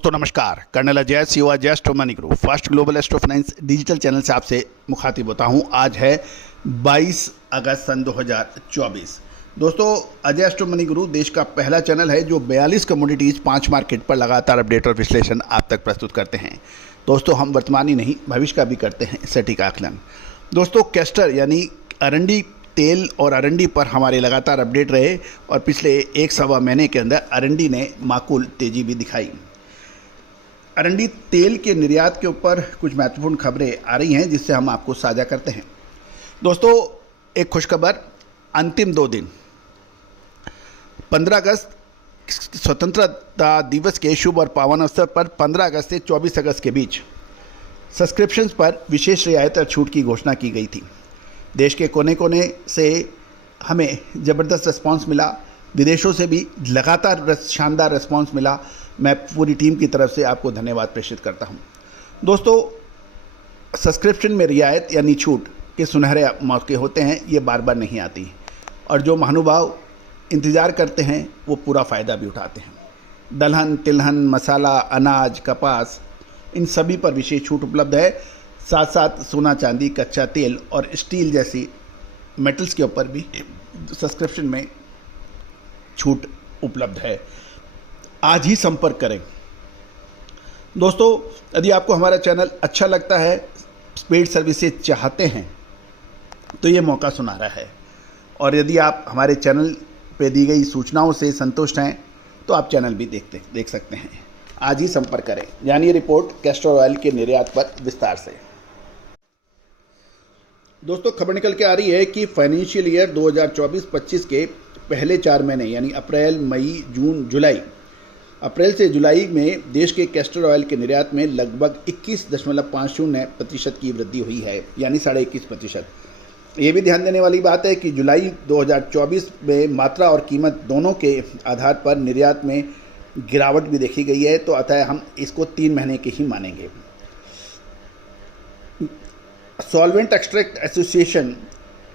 दोस्तों नमस्कार, कर्नल अजय सिवा just money group first global astro finance digital channel से आपसे मुखातिब होता हूं। आज है 22 अगस्त सन 2024। दोस्तों, अजय एस्ट्रो मनी ग्रुप देश का पहला चैनल है जो 42 कमोडिटीज़ 5 मार्केट पर लगातार अपडेट और विश्लेषण आप तक प्रस्तुत करते हैं। दोस्तों, हम वर्तमान ही नहीं भविष्य का भी करते हैं सटीक आकलन। दोस्तों, कैस्टर यानी अरंडी तेल और अरंडी पर हमारे लगातार अपडेट रहे और पिछले एक सवा महीने के अंदर अरंडी ने माकूल तेजी भी दिखाई। अरंडी तेल के निर्यात के ऊपर कुछ महत्वपूर्ण खबरें आ रही हैं जिससे हम आपको साझा करते हैं। दोस्तों, एक खुशखबर, अंतिम 2 दिन 15 अगस्त स्वतंत्रता दिवस के शुभ और पावन अवसर पर 15 अगस्त से 24 अगस्त के बीच सब्सक्रिप्शंस पर विशेष रियायत और छूट की घोषणा की गई थी। देश के कोने कोने से हमें ज़बरदस्त रिस्पांस मिला, विदेशों से भी लगातार शानदार रिस्पांस मिला। मैं पूरी टीम की तरफ से आपको धन्यवाद प्रेषित करता हूं। दोस्तों, सब्सक्रिप्शन में रियायत यानी छूट के सुनहरे मौके होते हैं, ये बार बार नहीं आती और जो महानुभाव इंतज़ार करते हैं वो पूरा फ़ायदा भी उठाते हैं। दलहन, तिलहन, मसाला, अनाज, कपास, इन सभी पर विशेष छूट उपलब्ध है। साथ साथ सोना, चांदी, कच्चा तेल और स्टील जैसी मेटल्स के ऊपर भी सब्सक्रिप्शन में छूट उपलब्ध है। आज ही संपर्क करें। दोस्तों, यदि आपको हमारा चैनल अच्छा लगता है, पेड सर्विसेज चाहते हैं तो ये मौका सुनहरा है और यदि आप हमारे चैनल पे दी गई सूचनाओं से संतुष्ट हैं तो आप चैनल भी देख सकते हैं। आज ही संपर्क करें। यानी रिपोर्ट कैस्टर ऑयल के निर्यात पर विस्तार से। दोस्तों, खबर निकल के आ रही है कि फाइनेंशियल ईयर 2024-25 के पहले 4 महीने यानी अप्रैल, मई, जून, जुलाई, अप्रैल से जुलाई में देश के कैस्टर ऑयल के निर्यात में लगभग 21.50% की वृद्धि हुई है, यानी 21.5%। ये भी ध्यान देने वाली बात है कि जुलाई 2024 में मात्रा और कीमत दोनों के आधार पर निर्यात में गिरावट भी देखी गई है, तो अतः हम इसको 3 महीने के ही मानेंगे। सॉल्वेंट एक्सट्रैक्ट एसोसिएशन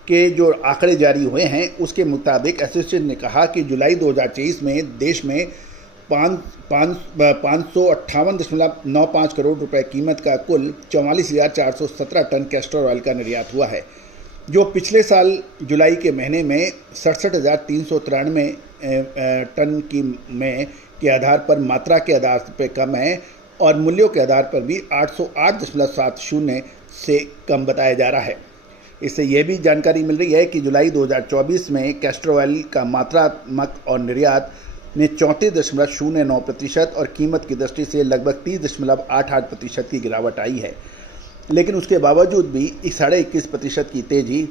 के जो आंकड़े जारी हुए हैं उसके मुताबिक एसोसिएशन ने कहा कि जुलाई 2023 में देश में 558.95 करोड़ रुपए कीमत का कुल 44,417 टन कैस्टर ऑयल का निर्यात हुआ है, जो पिछले साल जुलाई के महीने में 67,393 टन के आधार पर मात्रा के आधार पर कम है और मूल्यों के आधार पर भी 808.70 से कम बताया जा रहा है। इससे यह भी जानकारी मिल रही है कि जुलाई 2024 में कैस्टर ऑयल का मात्रात्मक और निर्यात में 34.09% और कीमत की दृष्टि से लगभग 30.88% की गिरावट आई है। लेकिन उसके बावजूद भी 21.5% की तेजी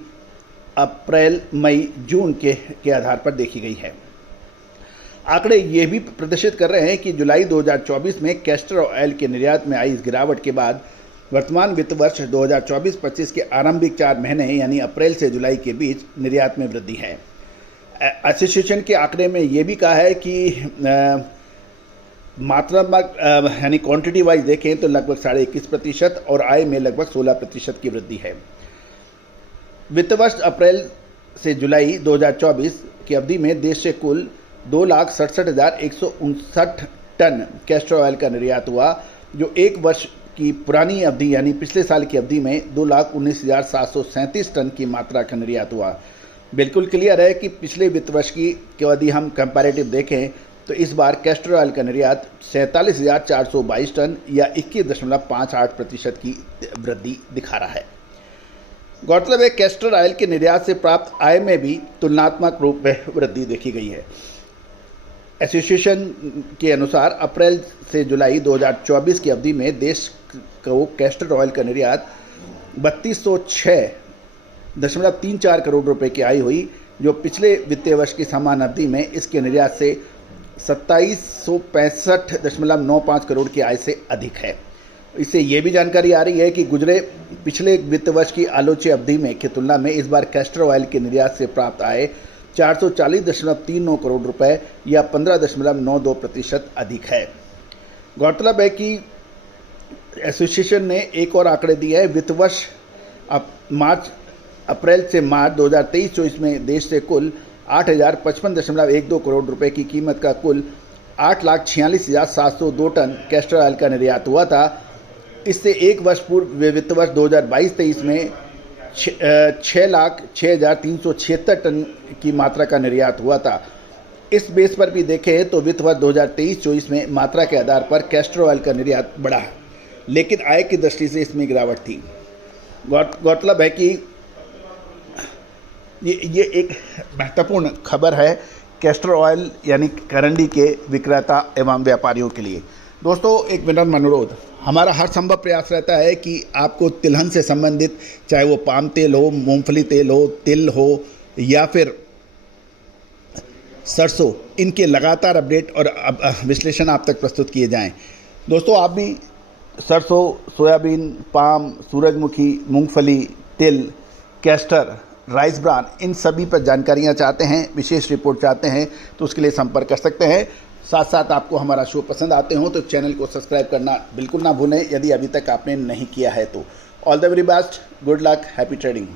अप्रैल, मई, जून के आधार पर देखी गई है। आंकड़े ये भी प्रदर्शित कर रहे हैं कि जुलाई 2024 में कैस्टर ऑयल के निर्यात में आई इस गिरावट के बाद वर्तमान वित्त वर्ष 2024-25 के आरंभिक 4 महीने यानी अप्रैल से जुलाई के बीच निर्यात में वृद्धि है। एसोसिएशन के आंकड़े में ये भी कहा है कि मात्रात्मक यानी क्वांटिटी वाइज देखें तो लगभग 21.5% और आय में लगभग 16% की वृद्धि है। वित्त वर्ष अप्रैल से जुलाई 2024 की अवधि में देश से कुल 2,67,159 टन कैस्टर ऑयल का निर्यात हुआ, जो एक वर्ष की पुरानी अवधि यानी पिछले साल की अवधि में 2,19,737 टन की मात्रा का निर्यात हुआ। बिल्कुल क्लियर है कि पिछले वित्त वर्ष की यदि हम कंपैरेटिव देखें तो इस बार कैस्टर ऑयल का निर्यात 47,422 टन या 21.58% की वृद्धि दिखा रहा है। गौरतलब है कैस्टर ऑयल के निर्यात से प्राप्त आय में भी तुलनात्मक रूप में वृद्धि देखी गई है। एसोसिएशन के अनुसार अप्रैल से जुलाई 2024 की अवधि में देश को कैस्टर ऑयल का निर्यात 3206.34 करोड़ रुपए की आय हुई, जो पिछले वित्तीय वर्ष की समान अवधि में इसके निर्यात से 2765.95 करोड़ की आय से अधिक है। इससे ये भी जानकारी आ रही है कि पिछले वित्त वर्ष की आलोच्य अवधि में की तुलना में इस बार कैस्टर ऑयल के निर्यात से प्राप्त आय 440.39 करोड़ रुपए या 15.92% अधिक है। गौरतलब है कि एसोसिएशन ने एक और आंकड़े दिए हैं। वित्त वर्ष अप्रैल से मार्च 2023-24 में देश से कुल 8,055.12 करोड़ रुपए की कीमत का कुल 8,46,702 टन कैस्टर ऑयल का निर्यात हुआ था। इससे एक वर्ष पूर्व वित्त वर्ष 2022-23 में 6,06,376 टन की मात्रा का निर्यात हुआ था। इस बेस पर भी देखें तो वित्त वर्ष 2023-24 में मात्रा के आधार पर कैस्टर ऑयल का निर्यात बढ़ा, लेकिन आय की दृष्टि से इसमें गिरावट थी। गौरतलब है कि ये एक महत्वपूर्ण खबर है कैस्टर ऑयल यानी करंडी के विक्रेता एवं व्यापारियों के लिए। दोस्तों, एक विनम्र अनुरोध, हमारा हर संभव प्रयास रहता है कि आपको तिलहन से संबंधित, चाहे वो पाम तेल हो, मूंगफली तेल हो, तिल हो या फिर सरसों, इनके लगातार अपडेट और विश्लेषण आप तक प्रस्तुत किए जाएं। दोस्तों, आप भी सरसों, सोयाबीन, पाम, सूरजमुखी, मूंगफली, तिल, कैस्टर, राइस ब्रान, इन सभी पर जानकारियां चाहते हैं, विशेष रिपोर्ट चाहते हैं, तो उसके लिए संपर्क कर सकते हैं। साथ साथ आपको हमारा शो पसंद आते हो तो चैनल को सब्सक्राइब करना बिल्कुल ना भूलें, यदि अभी तक आपने नहीं किया है तो। All the very best, good luck, happy trading.